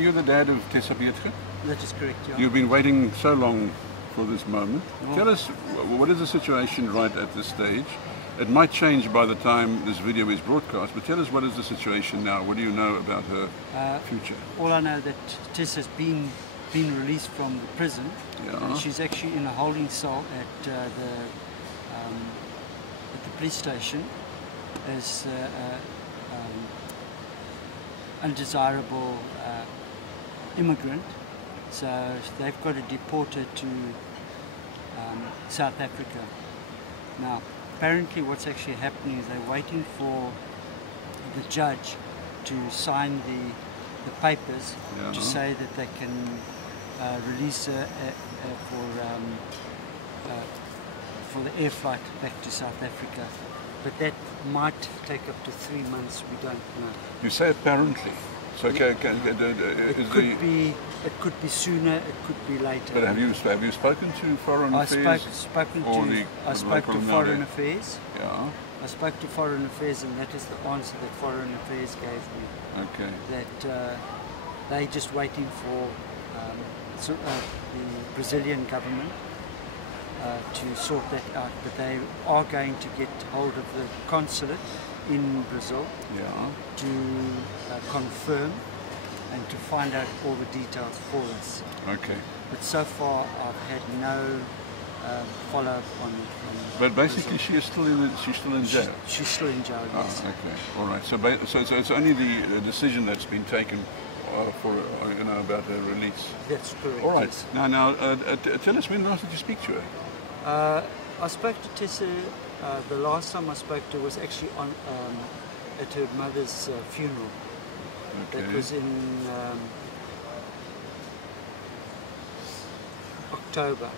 you're the dad of Tessa Beetge? That is correct, yeah. You've been waiting so long for this moment. Oh. Tell us, what is the situation right at this stage? It might change by the time this video is broadcast, but tell us, what is the situation now? What do you know about her future? All I know that Tessa's been released from the prison. Yeah. And she's actually in a holding cell at the police station as undesirable immigrant. So they've got to deport her to South Africa. Now, apparently what's actually happening is they're waiting for the judge to sign the papers to say that they can release her for the air flight back to South Africa. But that might take up to 3 months, we don't know. You say apparently. So it could be sooner, it could be later. But have you spoken to Foreign Affairs? I spoke to Foreign Affairs. Yeah. I spoke to Foreign Affairs, and that is the answer that Foreign Affairs gave me. Okay. That they're just waiting for the Brazilian government to sort that out, but they are going to get hold of the consulate in Brazil to confirm and to find out all the details for us. Okay. But so far I've had no follow-up on But basically she's still in jail? She's still in jail, yes. Okay, all right. So it's only the decision that's been taken for about her release. That's correct. All right. Yes. Now, tell us, when last did you speak to her? I spoke to Tessa. The last time I spoke to her was actually at her mother's funeral. Okay. That was in October,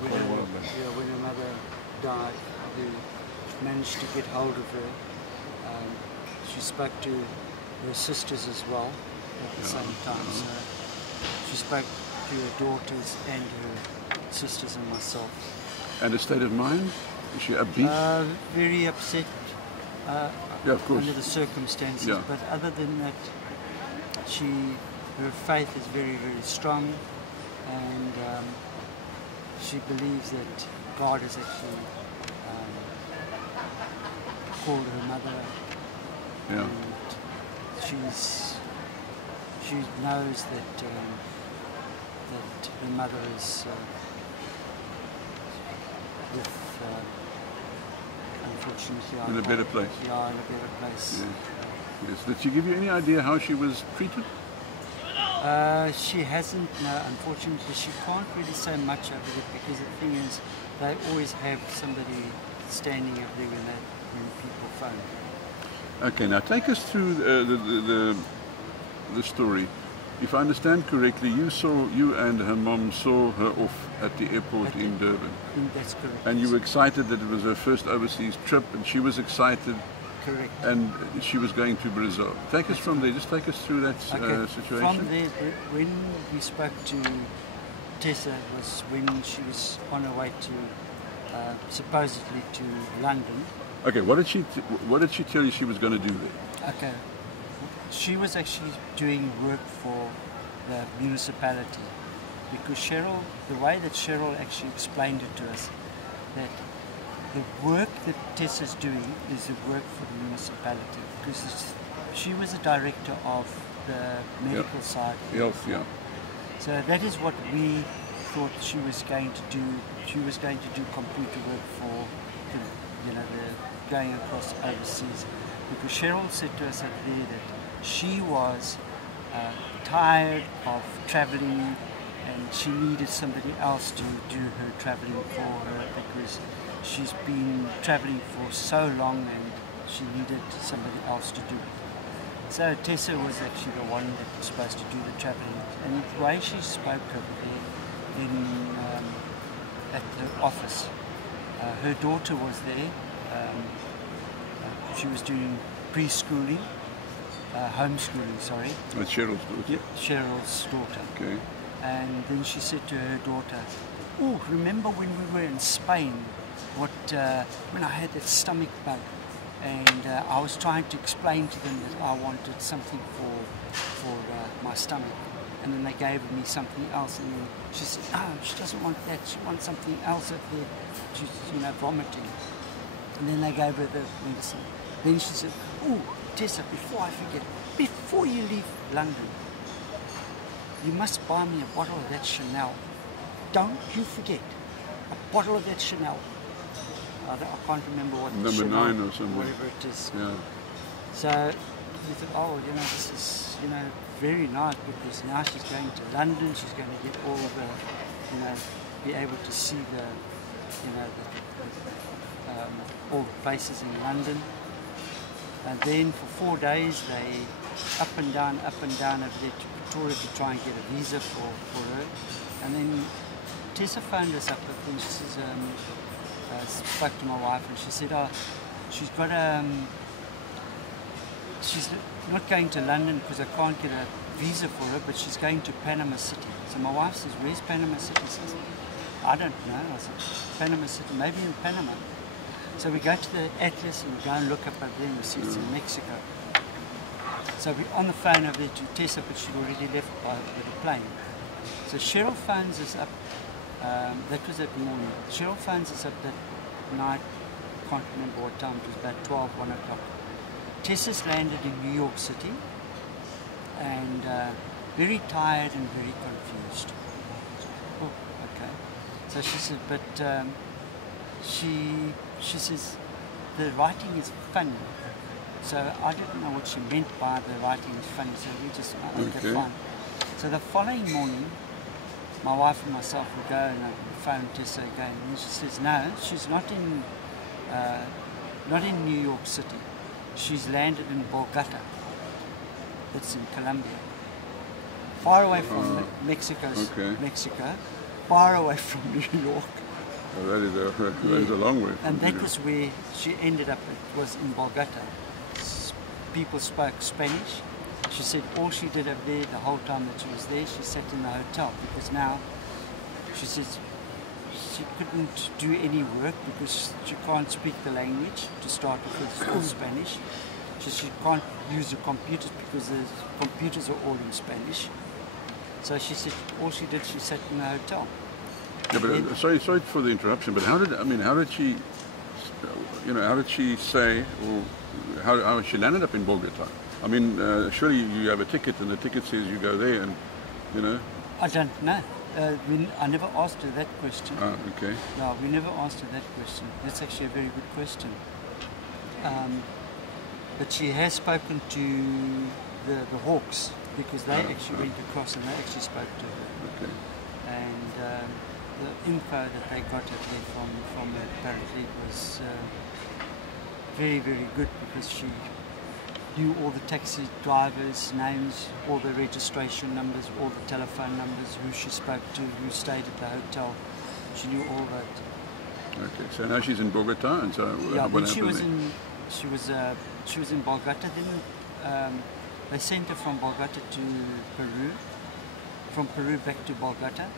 when her mother died. We managed to get hold of her. She spoke to her sisters as well at the same time. So she spoke to her daughters and her sisters and myself. And the state of mind? Is she upbeat? Very upset yeah, of course. under the circumstances. Yeah. But other than that, her faith is very, very strong, and she believes that God has actually called her mother. Yeah. And she knows that her mother is unfortunately in a better place. Yeah, in a better place. Yes. Yes. Did she give you any idea how she was treated? She hasn't, no, unfortunately. She can't really say much over it, because the thing is, they always have somebody standing up there when people phone. Okay, now take us through the story. If I understand correctly, you and her mom saw her off at the airport in Durban. That's correct. And you were excited that it was her first overseas trip, and she was excited. Correct. And she was going to Brazil. Take us from there. Just take us through that situation. From there, when we spoke to Tessa, was when she was on her way to supposedly to London. Okay, what did she tell you she was going to do there? Okay, she was actually doing work for the municipality, because Cheryl, the way that Cheryl actually explained it to us, that the work that Tessa's doing is the work for the municipality, because she was the director of the medical side. Health, yeah. So that is what we thought she was going to do. She was going to do computer work for the going across overseas. Because Cheryl said to us at there that she was tired of traveling, and she needed somebody else to do her traveling for her, because she's been traveling for so long and she needed somebody else to do it. So Tessa was actually the one that was supposed to do the traveling, and the way she spoke over there at the office, her daughter was there. She was doing preschooling, homeschooling, sorry. That's Cheryl's daughter? Yep, Cheryl's daughter. Okay. And then she said to her daughter, "Oh, remember when we were in Spain, when I had that stomach bug?" and I was trying to explain to them that I wanted something for my stomach, and then they gave me something else, and then she said, "No, she doesn't want that. She wants something else up there." She's, vomiting, and then they gave her the medicine. Then she said, "Oh, Tessa, before I forget, before you leave London, you must buy me a bottle of that Chanel. Don't you forget, a bottle of that Chanel." I can't remember what number Chanel, 9 or something. whatever it is. Yeah. So we thought, oh, this is, very nice, because now she's going to London. She's going to get all the, be able to see the, all the places in London. And then for 4 days they up and down over there to Pretoria to try and get a visa for her. And then Tessa phoned us up and she says, spoke to my wife, and she said, oh, she's got she's not going to London because I can't get a visa for her, but she's going to Panama City. So my wife says, where's Panama City? She says, I don't know. I said, Panama City, maybe in Panama. So we go to the atlas and we go and look up over there and we see it's in Mexico. So we're on the phone over there to Tessa, but she'd already left with the plane. So Cheryl phones us up, that was that morning. Cheryl phones us up that night, can't remember what time, it was about 12, 1 o'clock. Tessa's landed in New York City and very tired and very confused. Oh, okay. So she said, but she says, the writing is funny. So I didn't know what she meant by the writing is funny, so we just, okay, fine. So the following morning, my wife and myself will go and phone Tessa again, and she says, no, she's not in New York City. She's landed in Bogota. That's in Colombia. Far away from Mexico, far away from New York. Oh, that is a long way. And that was where she ended up. It was in Bogota. People spoke Spanish. She said all she did up there the whole time that she was there, she sat in the hotel, because now she says she couldn't do any work because she can't speak the language to start with. It's all Spanish. She can't use the computers because the computers are all in Spanish. So she said all she did, she sat in the hotel. Yeah, but sorry for the interruption. But how did she say, or how she landed up in Bogota? I mean, surely you have a ticket, and the ticket says you go there, and I don't know. I never asked her that question. Ah, okay. No, we never asked her that question. That's actually a very good question. But she has spoken to the Hawks, because they actually went across and they actually spoke to her. Okay. And the info that they got at there from her apparently was very, very good, because she knew all the taxi drivers' names, all the registration numbers, all the telephone numbers, who she spoke to, who stayed at the hotel. She knew all that. Okay, so now she's in Bogota, and so when she was in Bogota. Then they sent her from Bogota to Peru, from Peru back to Bogota,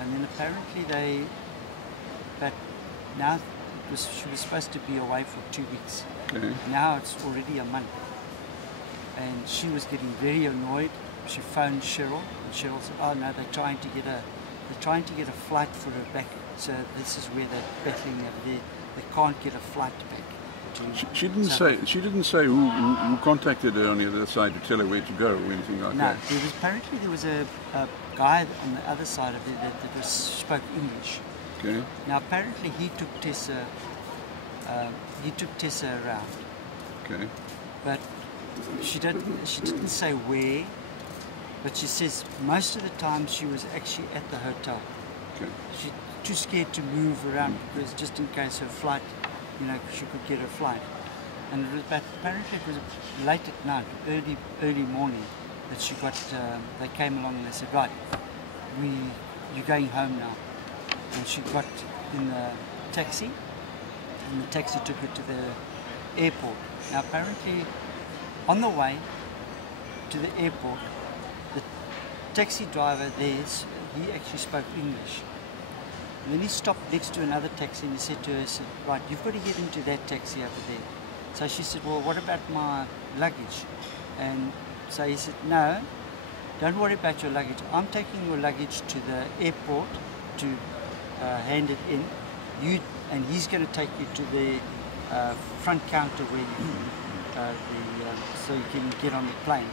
and then apparently but now she was supposed to be away for 2 weeks. Okay. Now it's already a month, and she was getting very annoyed. She phoned Cheryl, and Cheryl said, "Oh no, they're trying to get a flight for her back. So this is where they're battling over there. They can't get a flight back." She didn't say who contacted her on the other side to tell her where to go or anything like that. No, apparently there was a guy on the other side of it that spoke English. Okay. Now apparently he took Tessa around. Okay. But she didn't say where, but she says most of the time she was actually at the hotel. Okay. She's too scared to move around because just in case her flight, she could get her flight. And but apparently it was late at night, early morning, that she got. They came along and they said, "Right, you're going home now." And she got in the taxi, and the taxi took her to the airport. Now apparently, on the way to the airport, the taxi driver there, he actually spoke English. And then he stopped next to another taxi and he said to her, "Right, you've got to get into that taxi over there." So she said, well, what about my luggage? And so he said, no, don't worry about your luggage. I'm taking your luggage to the airport to hand it in. And he's going to take you to the front counter where you, so you can get on the plane.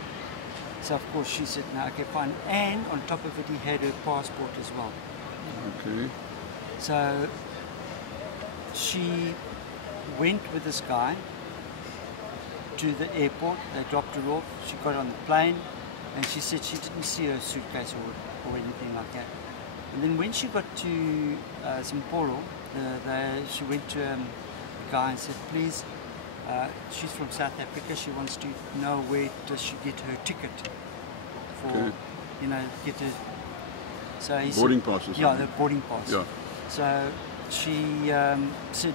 So of course she said, no, okay, fine. And on top of it, he had her passport as well. Okay. So she went with this guy to the airport. They dropped her off. She got on the plane, and she said she didn't see her suitcase or anything like that. And then when she got to Sao Paulo, she went to a guy and said, please, she's from South Africa. She wants to know where does she get her ticket for, okay. you know, get her. So he boarding said, pass or something? Yeah, the boarding pass. Yeah. So she said,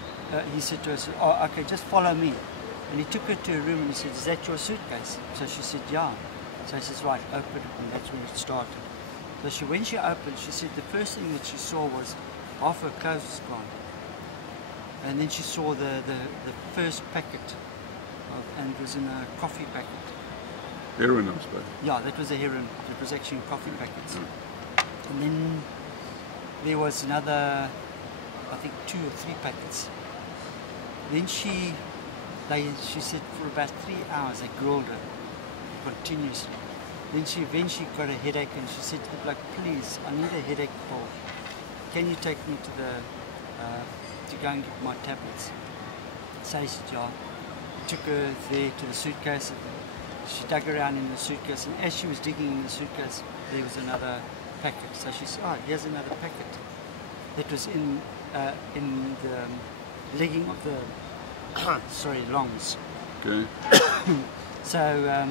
he said to her, oh, okay, just follow me. And he took her to her room and he said, is that your suitcase? So she said, yeah. So he says, right, open it, and that's when it started. So when she opened, she said the first thing that she saw was half her clothes was gone. And then she saw the first packet, and it was in a coffee packet. Heroin, I suppose. Yeah, that was a heroin. It was actually in coffee packets. And then there was another, I think 2 or 3 packets. Then she said for about 3 hours they grilled her continuously. Then she eventually got a headache and she said to the bloke, please, I need a headache pill. Can you take me to go and get my tablets? So he said, yeah. He took her there to the suitcase. She dug around in the suitcase, and as she was digging in the suitcase, there was another packet. So she said, oh, here's another packet. That was in the legging of the, longs. Okay. So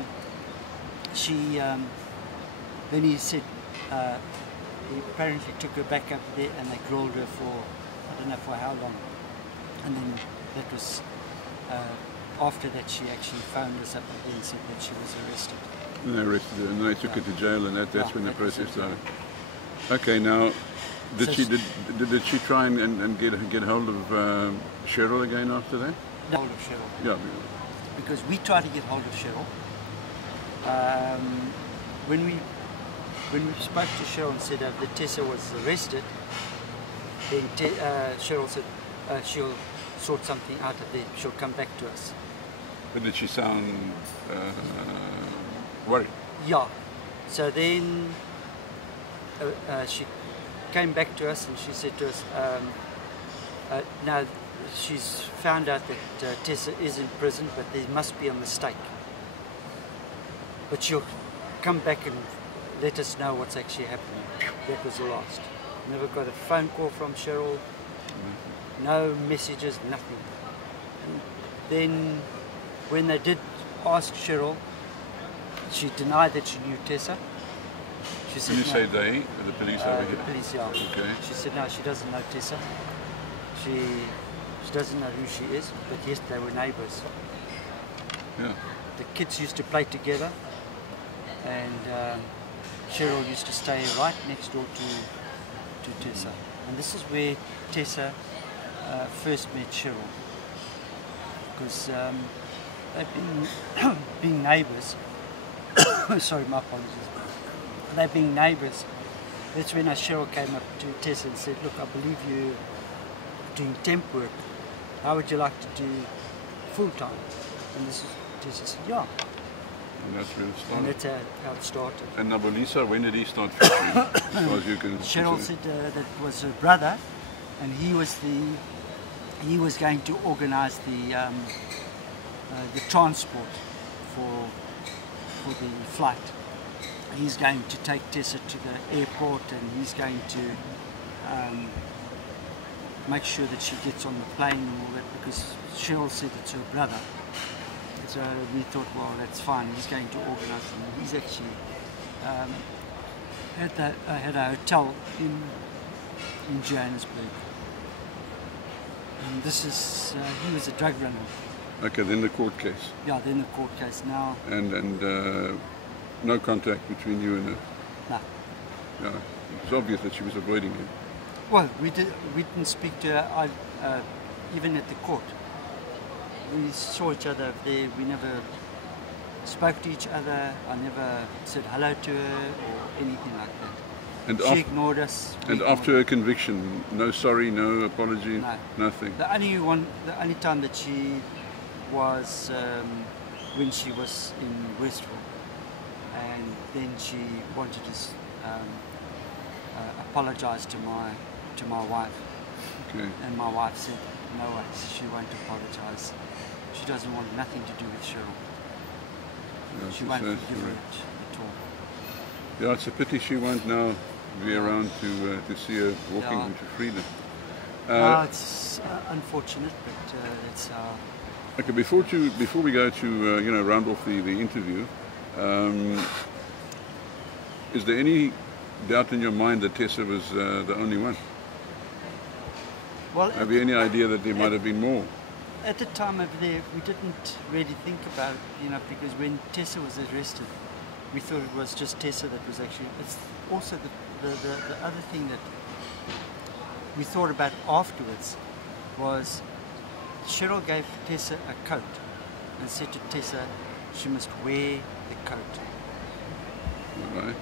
then he said, he apparently took her back up there and they grilled her for, I don't know for how long. And then that was, after that she actually phoned us up again and said that she was arrested. And they arrested her, and they took her to jail, and that's when the process started. Okay, now, did she try and get hold of Cheryl again after that? Hold of Cheryl. Yeah. Because we tried to get hold of Cheryl. When we spoke to Cheryl and said that Tessa was arrested, then Cheryl said she'll sort something out of there. She'll come back to us. But did she sound worried? Yeah. So then she came back to us and she said to us, now she's found out that Tessa is in prison, but there must be a mistake. But she'll come back and let us know what's actually happening. That was the last. Never got a phone call from Cheryl, no messages, nothing. And then when they did ask Cheryl, she denied that she knew Tessa. She said, you say they, the police over here? The police, yeah. Okay. She said no, she doesn't know Tessa. She doesn't know who she is, but yes, they were neighbours. Yeah. The kids used to play together, and Cheryl used to stay right next door to Tessa. And this is where Tessa first met Cheryl, because they've been being neighbours. Sorry, my apologies. They've been neighbours. That's when Cheryl came up to Tessa and said, look, I believe you're doing temp work. How would you like to do full-time? And this is, Tessa said, yeah. And that's where it started. And that's how it started. And Nabulisa, when did he start fishing? As far as you can Cheryl said that was her brother, and he was going to organise the transport for the flight. He's going to take Tessa to the airport, and he's going to make sure that she gets on the plane and all that, because Cheryl said it's her brother. So we thought, well, that's fine. He's going to organise it. And he's actually had a hotel in Johannesburg. And this is he was a drug runner. Okay, then the court case. Yeah, then the court case now. And no contact between you and her. No. Yeah, it's obvious that she was avoiding him. Well, we didn't speak to her even at the court. we saw each other there. We never spoke to each other. I never said hello to her or anything like that. And She ignored us. we and ignored after her conviction, no sorry, no apology, No. nothing. The only time that she was when she was in Westville, and then she wanted to apologize to my wife, Okay. and my wife said, no way, she won't apologize. She doesn't want nothing to do with Cheryl. Yeah, She it's won't so forgive her sorry. at all. Yeah, it's a pity she won't now be around to see her walking Yeah. into freedom. No, it's unfortunate, but it's Okay, before we go to round off the interview, is there any doubt in your mind that Tessa was the only one? well. Have you any idea that there might have been more? At the time over there, we didn't really think about it, because when Tessa was arrested, we thought it was just Tessa that was actually. It's also the other thing that we thought about afterwards was Cheryl gave Tessa a coat and said to Tessa she must wear the coat. All right.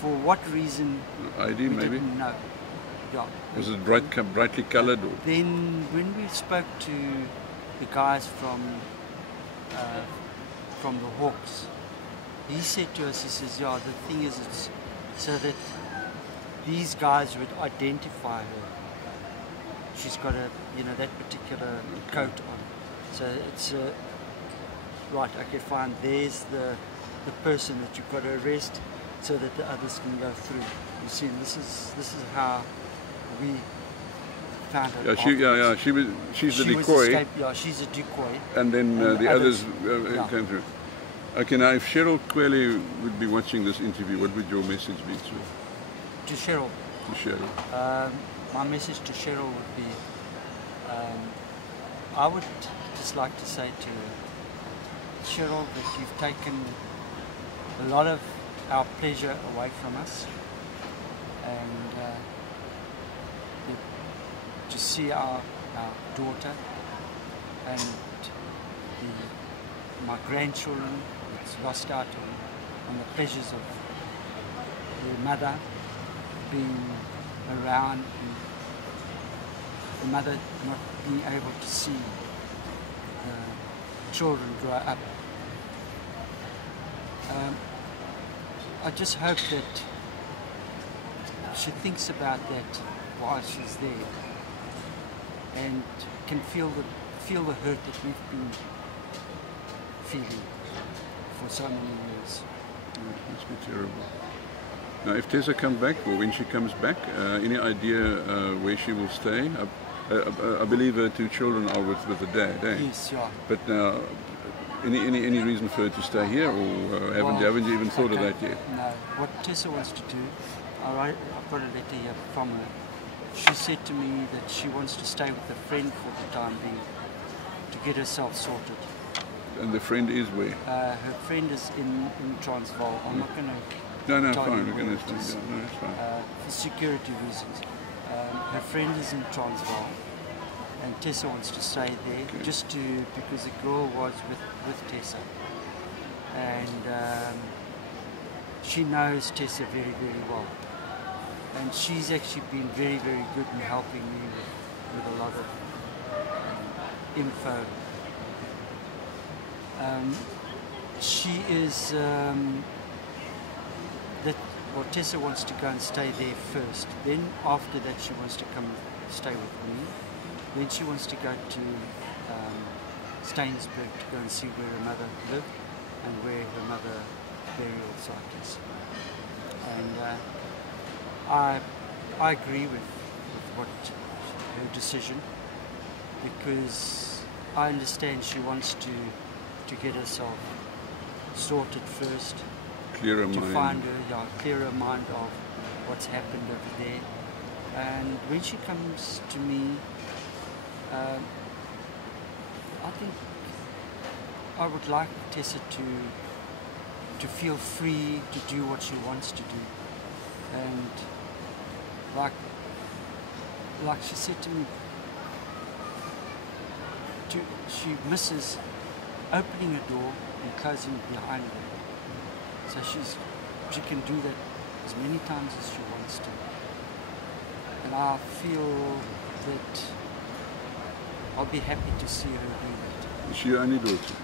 For what reason? ID we maybe? didn't know. Yeah. Was it brightly coloured? Or? Then when we spoke to the guys from the Hawks, he said to us, he says, yeah, the thing is it's so that these guys would identify her. She's got that particular coat on. So it's right, okay, fine, there's the person that you've got to arrest so that the others can go through. You see, and this is how we found her. She's the She was decoy, escaped, yeah, she's a decoy. and then and the others yeah. came through. Okay, now if Cheryl Kweli would be watching this interview, what would your message be To Cheryl. to Cheryl? My message to Cheryl would be, I would just like to say to Cheryl that you've taken a lot of our pleasure away from us, and to see our daughter and my grandchildren that's lost out on the pleasures of their mother being around, and the mother not being able to see the children grow up. I just hope that she thinks about that while she's there, and can feel the hurt that we've been feeling for so many years. Yeah, it must be terrible. Now, if Tessa comes back, or when she comes back, any idea where she will stay? I believe her two children are with the dad, eh? Yes, yeah. But now, any reason for her to stay here, or haven't you even thought of that yet? No. What Tessa wants to do, I've got a letter here from her. She said to me that she wants to stay with a friend for the time being to get herself sorted. And the friend is where? Her friend is in Transvaal. I'm not going to. No, tell fine, you we're where going it to is. stay down. No, it's fine. For security reasons. Her friend is in Transvaal, and Tessa wants to stay there just because the girl was with Tessa, and she knows Tessa very, very well, and she's actually been very, very good in helping me with a lot of info. She is Tessa wants to go and stay there first. Then after that, she wants to come stay with me. Then she wants to go to Stainsburg to go and see where her mother lived and where her mother burial site is. And I agree with what her decision, because I understand she wants to get herself sorted first, Clearer to mind. find her clearer mind of what's happened over there. And when she comes to me, I think I would like Tessa to feel free to do what she wants to do, and like she said to me, she misses opening a door and closing it behind her. So she can do that as many times as she wants to. And I feel that I'll be happy to see her do that. Is she your only daughter?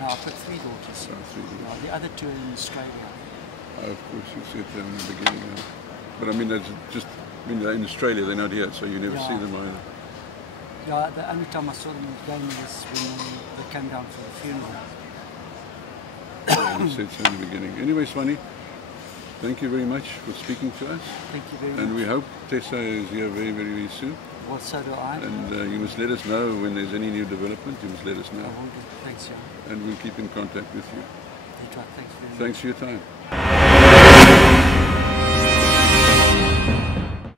No, I've got 3 daughters. Oh, 3 daughters. No, the other 2 are in Australia. Of course, you said them in the beginning. But I mean, that's just, I mean, they're in Australia, they're not here, so you never see them either. Yeah, the only time I saw them again was when they came down for the funeral. You said so in the beginning. Anyway, Swanee, thank you very much for speaking to us. Thank you very much. And we hope Tessa is here very, very, very soon. Well, so do I. And you must let us know when there's any new development. You must let us know. I will do. Thanks, John. And we'll keep in contact with you. Thanks very much. Thanks for your time.